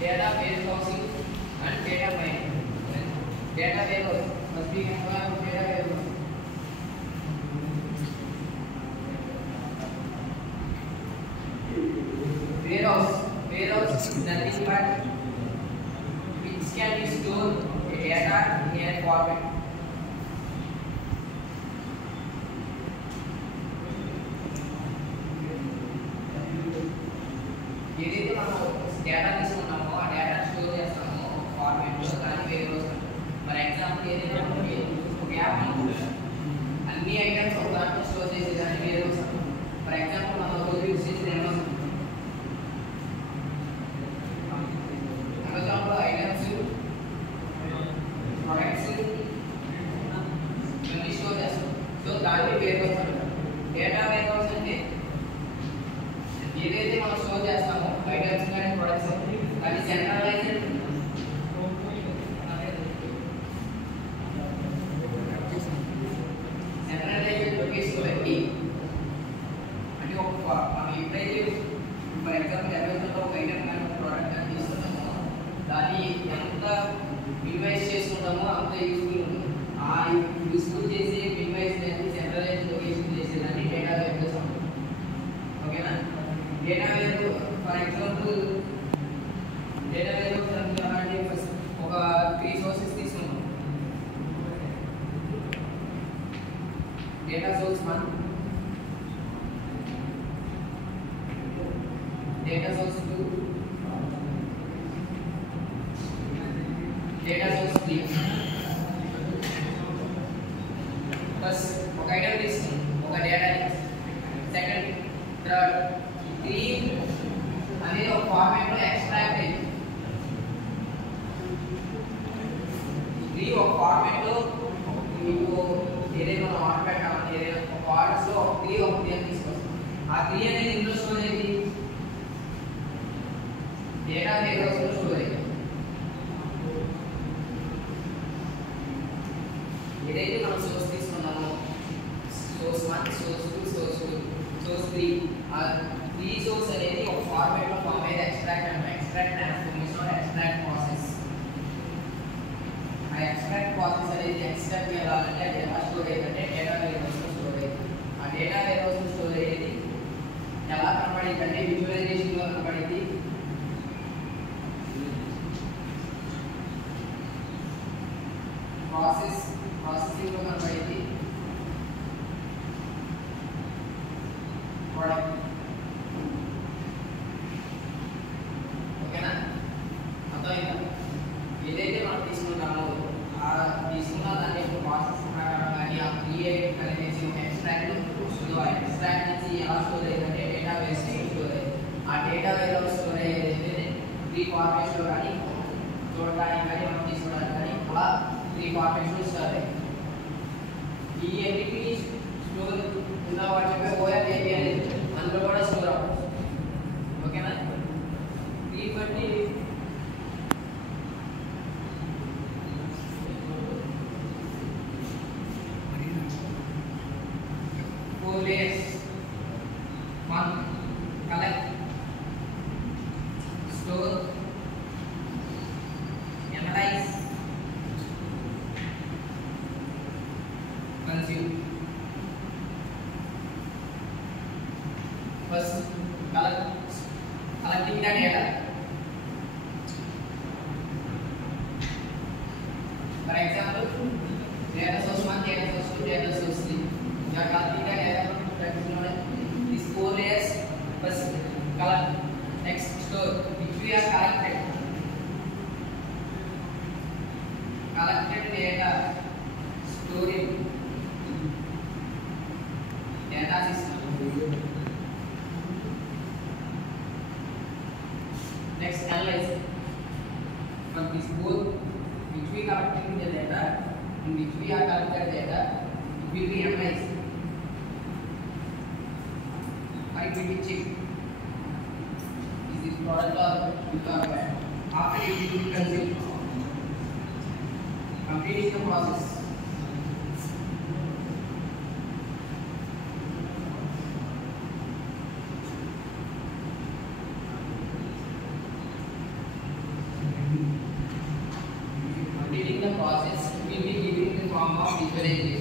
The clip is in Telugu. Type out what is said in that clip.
data warehousing and data mining. Data warehouse must be employed of data warehouse. Warehouse is nothing but which can be stored data in a format. ఏదైతే మనం డేటా తీసుకున్నామో ఆ డేటా స్టోర్ చేస్తామో ఫార్మాట్లో దాని వేరోస్. ఫర్ ఎగ్జాంపుల్ ఏదైనా ఒక యాప్ అన్ని ఐటమ్స్ ఒక దాంట్లో స్టోర్ చేసేదాన్ని వేరోస్. ఫర్ ఎగ్జాంపుల్ మనం రోజు యూజ్ చేసేది అమెజాన్లో ఐటమ్స్ ప్రొడక్ట్స్ ఇవన్నీ స్టోర్ చేస్తాం. సో దాన్ని వేరోస్ అంటారు. డేటా వేరోస్ అంటే ఏదైతే మనం స్టోర్ చేస్తామో ఐటమ్స్ కానీ ప్రొడక్ట్స్ అది సెంట్రలైజ్డ్ లొకేషన్ పెట్టి అంటే ఒక మనం ఎప్పుడైతే ఫర్ ఎగ్జాంపుల్ అమెజాన్లో ఒక ఐటమ్ కానీ ఒక ప్రోడక్ట్ కానీ తీసుకున్నామో దాన్ని ఎంత ఇన్వైస్ చేసుకుంటామో అంత యూస్ఫుల్ ఉంటుంది. ఆ యూస్ఫుల్ చేసే ఇన్వైస్ అనేది సెంట్రలైజ్డ్ లొకేషన్ చేసేదాన్ని డేటా వేర్హౌస్ అంటారు. ఓకేనా? Data warehouse for example data warehouse అంటే ఒక 3 సోర్సెస్ తీసుకున్నాం. Data source 1, data source 2, data source 3. First ఒక ఐటమ్ తీసుకున్నాం, ఒక డేటా సెకండ్ థర్డ్ 3 అనేది ఒక ఫార్మాట్లో ఎక్స్ట్రాక్ట్ అయ్యింది. 3 ఒక ఫార్మాట్లో మీకు ఏదైనా మనం ఆర్డర్ పెట్టాలంటే ఏదైనా ఒక ఆర్డర్స్లో ఒక 3 అని తీసుకొస్తాం. ఆ 3 అనేది ఇందులో స్టోర్ అయింది డేటా వేర్హౌస్లో స్టోర్ అయింది. ఏదైతే మనం సోర్స్ తీసుకున్నామో సోర్స్ 1, సోర్స్ 2, సోర్స్ 3 ఆ 3 సోర్స్ అనేది ఒక ఫార్మాట్లో ఫామ్ అయ్యేది extract transformation or extract process. ఆ ఎక్స్ట్రాక్ట్ ప్రాసెస్ అనేది ఎక్స్ట్రాక్ట్ చేయాలంటే అది ఎలా స్టోర్ అయ్యిందంటే డేటా వేర్హౌస్లో స్టోర్ అయ్యింది. ఆ డేటా వేర్హౌస్లో స్టోర్ అయ్యేది ఎలా కనబడింది అంటే విజువలైజేషన్లో కనబడింది. ప్రాసెసింగ్లో కనబడింది. ప్రోడక్ట్. ఓకేనా? అర్థమైందా? ఏదైతే మనం తీసుకుంటామో ఆ తీసుకున్న దాన్ని ప్రాసెస్ ప్రకారం కానీ ఆ క్రియేట్ అనేది ఎక్స్ట్రాక్ట్ నుంచి ఎలా స్టోర్ అయ్యిందంటే డేటా బేస్ స్టోర్ అయ్యింది. ఆ డేటా వేర్హౌస్ స్టోర్ అయ్యేది 3 ఫార్మాట్స్లో కానీ చూడడానికి కానీ మనం తీసుకోవడానికి కానీ అలా 3 ఫార్మాట్స్లో స్టోర్ అయ్యింది. ఈ ఎంటిటీ స్టోర్ ఉన్న వాటిపై ఓఎల్ఏపీ అనేది అందులో కూడా స్టోర్ అవ్వచ్చు. ఓకేనా? దీన్ని బట్టి 4 layers. 1 collect, store, analyze, consume. First collecting the data. For example, data source 1, data source 2, data source 3. You are collecting the data from these 4 layers. First collect, next store, which we are collected data, storing data system. Next analyze. From this both which we collecting the data and which we are collected data, it will be analyzed. It will be checked. Is this product or good or bad? After it will be consumed. Completing the process. Visualise చేసి